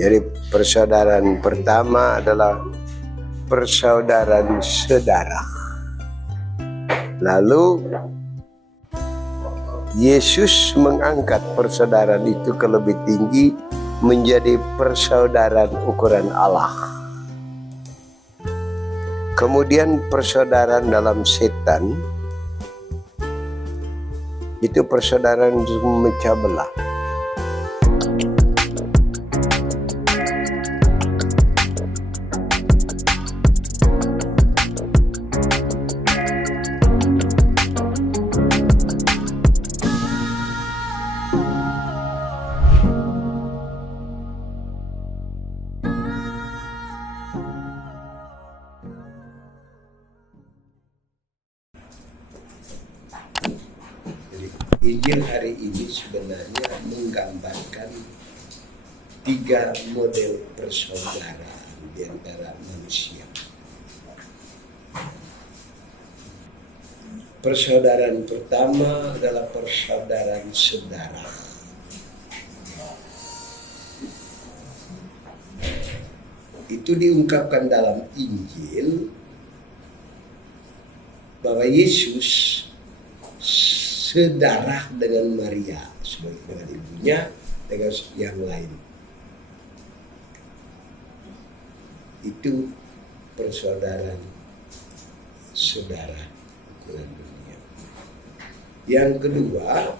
Jadi persaudaraan pertama adalah persaudaraan sedarah. Lalu Yesus mengangkat persaudaraan itu ke lebih tinggi menjadi persaudaraan ukuran Allah. Kemudian persaudaraan dalam setan itu persaudaraan memecah belah. Injil hari ini sebenarnya menggambarkan 3 model persaudaraan di antara manusia. Persaudaraan pertama adalah persaudaraan sedarah. Itu diungkapkan dalam Injil bahwa Yesus sedarah dengan Maria, dengan ibunya, dengan yang lain. Itu persaudaraan saudara ukuran dunia. Yang kedua,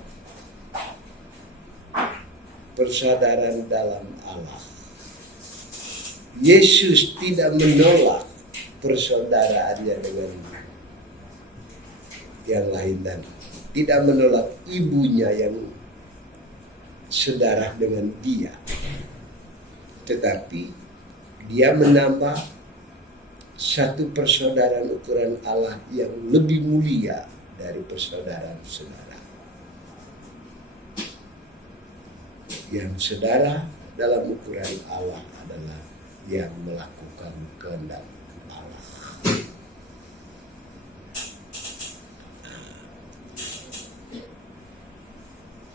persaudaraan dalam Allah. Yesus tidak menolak persaudaraannya dengan yang lain dan tidak menolak ibunya yang sedarah dengan dia. Tetapi dia menambah satu persaudaraan ukuran Allah yang lebih mulia dari persaudaraan saudara. Yang saudara dalam ukuran Allah adalah yang melakukan kehendak Allah.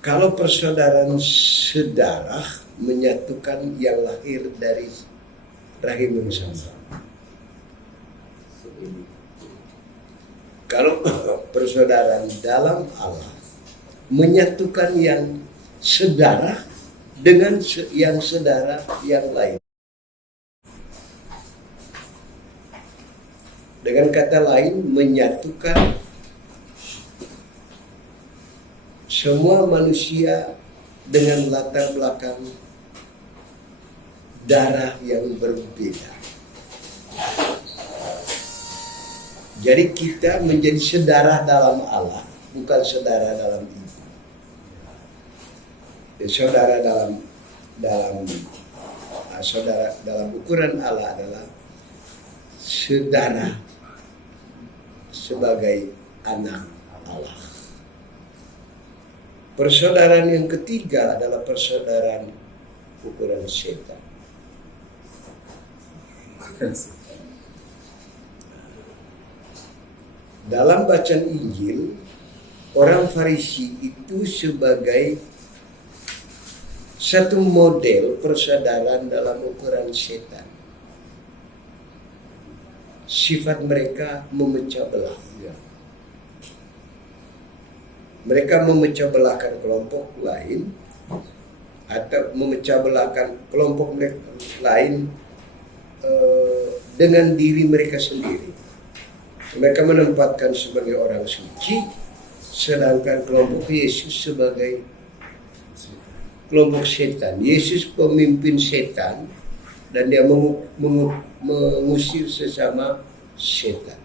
Kalau persaudaraan sedarah menyatukan yang lahir dari rahim yang sama. Kalau persaudaraan dalam Allah menyatukan yang sedarah dengan yang saudara yang lain. Dengan kata lain, menyatukan semua manusia dengan latar belakang darah yang berbeda. Jadi kita menjadi saudara dalam Allah, bukan saudara dalam ibu. Saudara dalam ukuran Allah adalah saudara sebagai anak Allah. Persaudaraan yang ketiga adalah persaudaraan ukuran setan. Dalam bacaan Injil, orang Farisi itu sebagai satu model persaudaraan dalam ukuran setan. Sifat mereka memecah belah. Mereka memecah belahkan kelompok lain atau memecah belahkan kelompok lain dengan diri mereka sendiri. Mereka menempatkan sebagai orang suci, sedangkan kelompok Yesus sebagai kelompok setan. Yesus pemimpin setan dan dia mengusir sesama setan.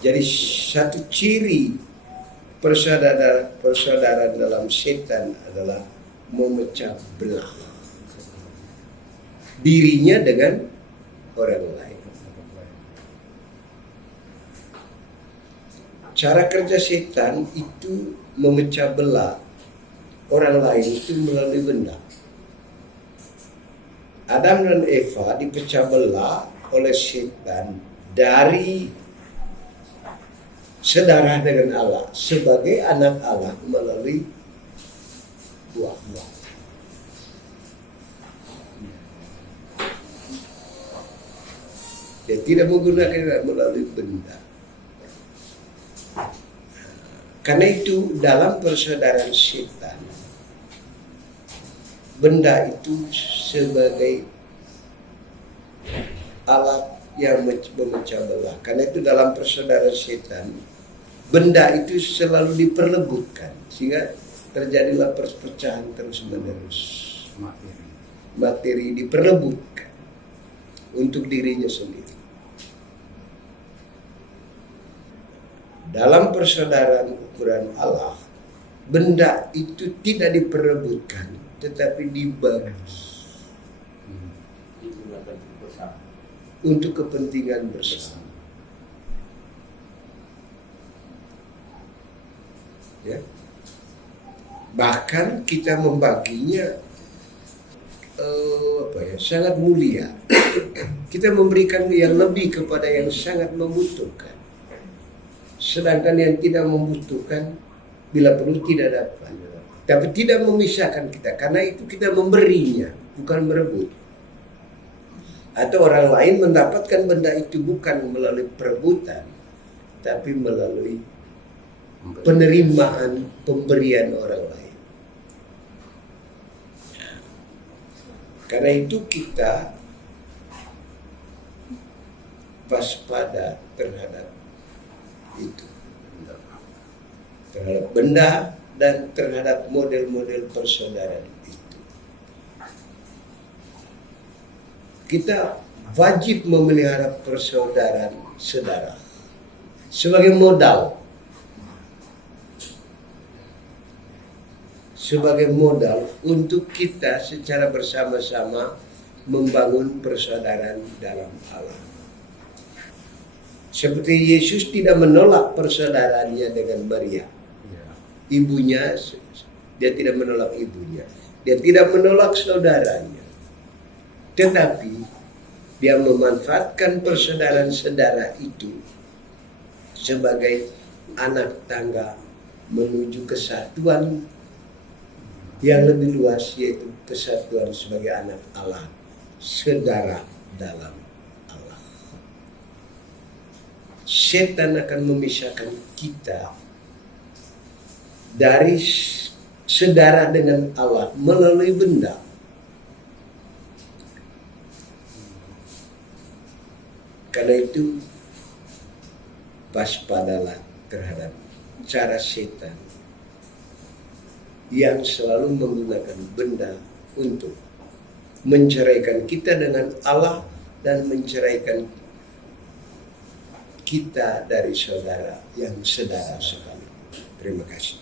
Jadi satu ciri persaudaraan dalam setan adalah memecah belah dirinya dengan orang lain. Cara kerja setan itu memecah belah orang lain itu melalui benda. Adam dan Eva dipecah belah oleh setan dari sedarah dengan Allah sebagai anak Allah melalui buah-buah. tidak menggunakan melalui benda. Karena itu dalam persaudaraan setan, benda itu sebagai alat yang memecah belah. Karena itu dalam persaudaraan setan, benda itu selalu diperebutkan sehingga terjadilah perpecahan terus menerus. Materi diperebutkan untuk dirinya sendiri. Dalam persaudaraan ukuran Allah, benda itu tidak diperebutkan, tetapi dibagi untuk kepentingan bersama. Ya. Bahkan kita membaginya sangat mulia. Kita memberikan yang lebih kepada yang sangat membutuhkan. Sedangkan yang tidak membutuhkan bila perlu tidak dapat. Tapi tidak memisahkan kita, karena itu kita memberinya, bukan merebut. Atau orang lain mendapatkan benda itu bukan melalui perebutan, tapi melalui penerimaan pemberian orang lain. Karena itu kita waspada terhadap itu, terhadap benda dan terhadap model-model persaudaraan itu. Kita wajib memelihara persaudaraan saudara sebagai modal. Sebagai modal untuk kita secara bersama-sama membangun persaudaraan dalam Allah. Seperti Yesus tidak menolak persaudaraannya dengan Maria. Ibunya, dia tidak menolak ibunya. Dia tidak menolak saudaranya. Tetapi dia memanfaatkan persaudaraan saudara itu sebagai anak tangga menuju kesatuan yang lebih luas, yaitu kesatuan sebagai anak Allah, saudara dalam Allah. Setan akan memisahkan kita dari saudara dengan Allah melalui benda. Karena itu waspadalah terhadap cara setan yang selalu menggunakan benda untuk menceraikan kita dengan Allah dan menceraikan kita dari saudara yang saudara sekali. Terima kasih.